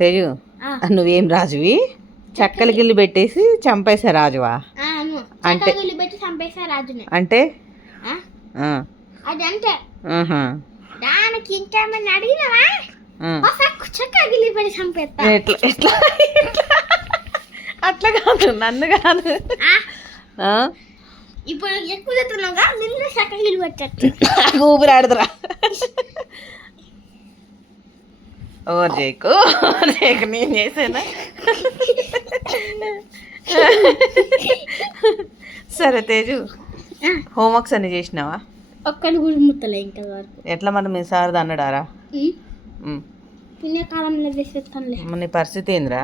తేజు ఆ. నువ్వేం రాజువి? చక్కల గిల్లి పెట్టేసి చంపేసా రాజువా? అంటే- చంపేశా అంటే? దానికి ఇంకేమైనా అడిగినావా? ఎట్లా? అట్లా కాదు నన్ను కాదు? ఇప్పుడు ఎక్కువ నిన్ను చక్కగిల్లి పెట్టచ్చు. ఊపిరి ఆడదురా ఓ జేకు జేకు నేను చేసానా? సరే తేజు. హోంవర్క్స్ అన్ని చేసినావా? ఒక్కటి కూడా ముట్టలే ఇంకా వరకు ఎట్లా మరి మీ సార్ అన్నాడారా. పుణ్యకాలంలో వేసేస్తానులే మరి నీ పరిస్థితి ఏందిరా?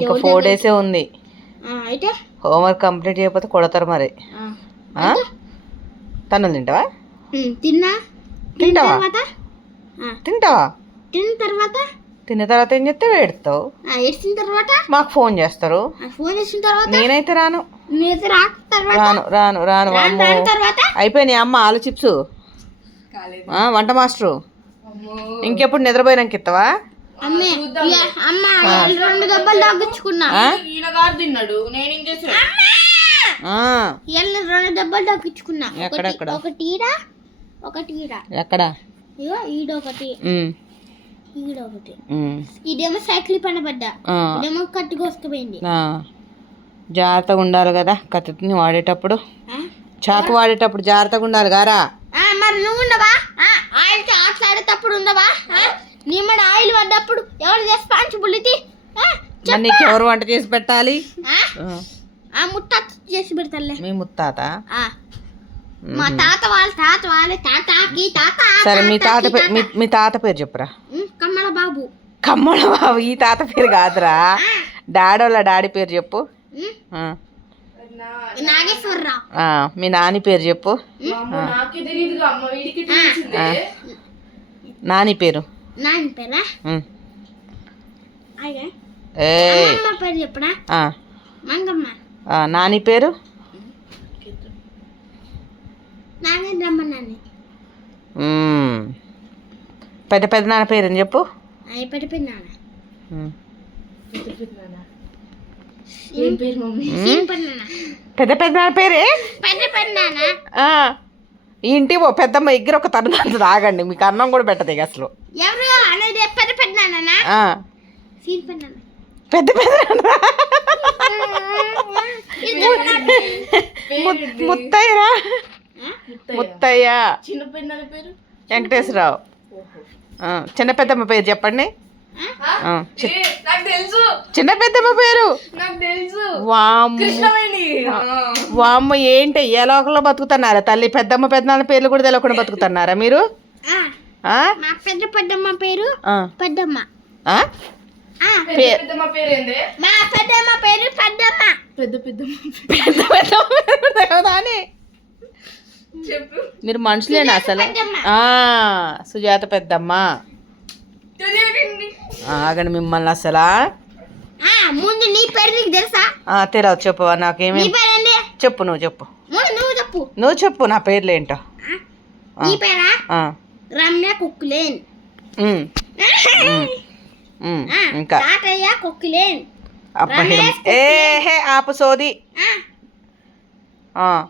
ఇంకా ఫోర్ డేసే ఉంది. అయితే? హోంవర్క్ కంప్లీట్ చేయకపోతే కొడతారు మరి? తన్నులు తింటావా? తిన్నా. తింటావా? తింటావా? తిన్న తర్వాత? తిన్న తర్వాత ఏం చెప్తే వేడుతావు ఏడ్చిన తర్వాత? మాకు ఫోన్ చేస్తారు. ఫోన్ చేసిన తర్వాత? నేనైతే రాను. నేను రాక తర్వాత? రాను రాను రాను రాను అమ్మో. అయిపోయినాయి అమ్మ ఆలు చిప్స్. ఆ, వంట మాస్టరు. ఇంకెప్పుడు నిద్రపోయినాక ఇస్తావా? రెండు దెబ్బలు తగ్గించుకున్నా. రెండు దెబ్బలు తగ్గించుకున్నా. ఒకటి? ఒకటి ఎక్కడ? ఇగో ఇదేమో సైకిల్ పైన పడ్డా. ఆ, ఇదేమో కత్తి కోసుకుపోయింది. ఆ. జాగ్రత్తగా ఉండాలి కదా కత్తిని వాడేటప్పుడు? చాకు వాడేటప్పుడు జాగ్రత్తగా ఉండాలి గారా. ఆ, మరి నువ్వు ఉండవా? ఆ, ఆయిల్తో ఆటలాడేటప్పుడు ఉండవా? ఆ? నీ మన ఆయిల్ పడ్డప్పుడు ఎవరు చేసి పాంచి? మరి నీకు ఎవరు వంట చేసి పెట్టాలి? ఆ? ముట్ట చేసి పెడతాలే మీ ముత్తాత. మా తాత వాళ్ళ తాత వాళ్ళ తాతకి తాత సరే మీ తాత పేరు మీ మీ తాత పేరు చెప్పురా. కమ్మల బాబు. కమ్మల బాబు ఈ తాత పేరు కాదురా. డాడీ వాళ్ళ డాడీ పేరు చెప్పు. ఉమ్, ఆ, నాగేశ్వరరావు. ఆ, మీ నాని పేరు చెప్పు. ఆ, నాని పేరు. నాన్న పేరా? ఉమ్. అయ్యా. ఏయ్. అమ్మమ్మ పేరు చెప్పనా ఆ, మంగమ్మ. ఆ, నాని పేరు. పెద్ద పెద్ద నాన్న పేరు అని చెప్పు పెద్ద పెద్ద నాన్న పేరే? పెద్ద ఇంటి ఓ పెద్దమ్మ ఎగ్గిర ఒక తను తాగండి మీకు అన్నం కూడా పెట్టదు ఇక అసలు. పెద్ద పెద్ద పెద్ద నాన్న. ముత్తయ్య. చిన్న పెద్దల పేరు? వెంకటేశ్వరరావు. ఆ, చిన్న పెద్దమ్మ పేరు చెప్పండి. ఆ, చి- ఏ, నాకు తెలుసు. చిన్న పెద్దమ్మ పేరు? నాకు తెలుసు. వామ్మ. కృష్ణవేణి. వామ్మ ఏంటి? ఏ లోకంలో బతుకుతున్నారా? తల్లి పెద్దమ్మ పెద్దనాన్న పేర్లు కూడా తెలియకుండా బతుకుతున్నారా మీరు? ఆ, ఆ? మా పెద్ద పెద్దమ్మ పేరు. పెద్దమ్మ. ఆ? ఆ, పెద్ద పెద్దమ్మ పేరు ఏంది మా పెద్దమ్మ పేరు పెద్దమ్మ. పెద్ద పెద్దమ్మ పెద్ద పెద్దమ్మ పేరు తెలియదా అని చెప్పు మీరు మనుషులేనా అసలు? సుజాత పెద్దమ్మ. ఆగండి మిమ్మల్ని అసలా. ఆ, ముందు నీ పేరు నీకు తెలుసా? ఆ, తెలియదు చెప్పు నీ నాకేమి చెప్పు నువ్వు చెప్పు. నువ్వు చెప్పు. నువ్వు చెప్పు నా పేర్లు ఏంటో. ఆ, నీ పేరా? ఆ, రమ్య కుక్కులేన్. ఇంకా. తాతయ్య కుక్కులేన్. రమేష్ ఏ హే ఆపు సోది. ఆ, ఆ,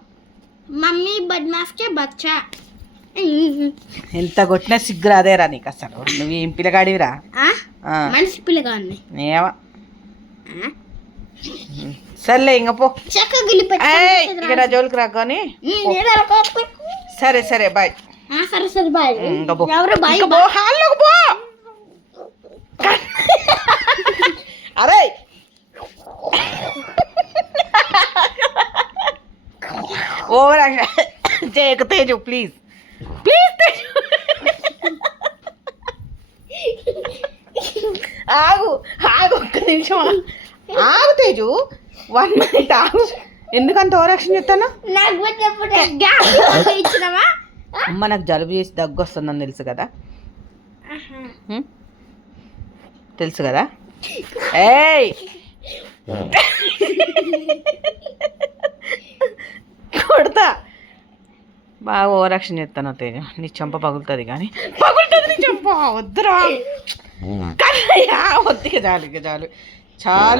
మమ్మీ బద్మాఫ్ కే బచ్చా. ఎంత కొట్టినా సిగ్గు రాదేరా నీకు అసలు. నువ్వేం పిల్లగాడివిరా ఆ, ఆ, మనిషి పిల్లగా ఉన్నాయి ఏవా. ఆ, సర్లే ఇంక పో. చక్క గిల్లిపెట్టి ఏయ్, ఇక నా జోలికి రా కానీ సరే సరే బాయ్. సరే సరే బాయ్. ఇంకా పో. ఇంకా పో. హాల్లోకి పో అరే ఓవర్ చేయకు తేజు ప్లీజ్ ప్లీజ్ తేజు ఆగు ఆగు ఒక్క నిమిషం ఆగు. తేజు వన్ మినిట్ ఆగు ఎందుకంత ఓవరాక్షన్ చెప్తాను అమ్మ నాకు జలుబు చేసి దగ్గు వస్తుందని తెలుసు కదా? తెలుసు కదా? ఏయ్! కొడతా. బాగా ఓవరాక్షన్ చేస్తాను తేజ నీ చెంప పగులుతుంది కానీ. పగులుతుంది నీ చెంప వద్దురా. ఒత్తిక చాలు ఇక చాలు. చాలు.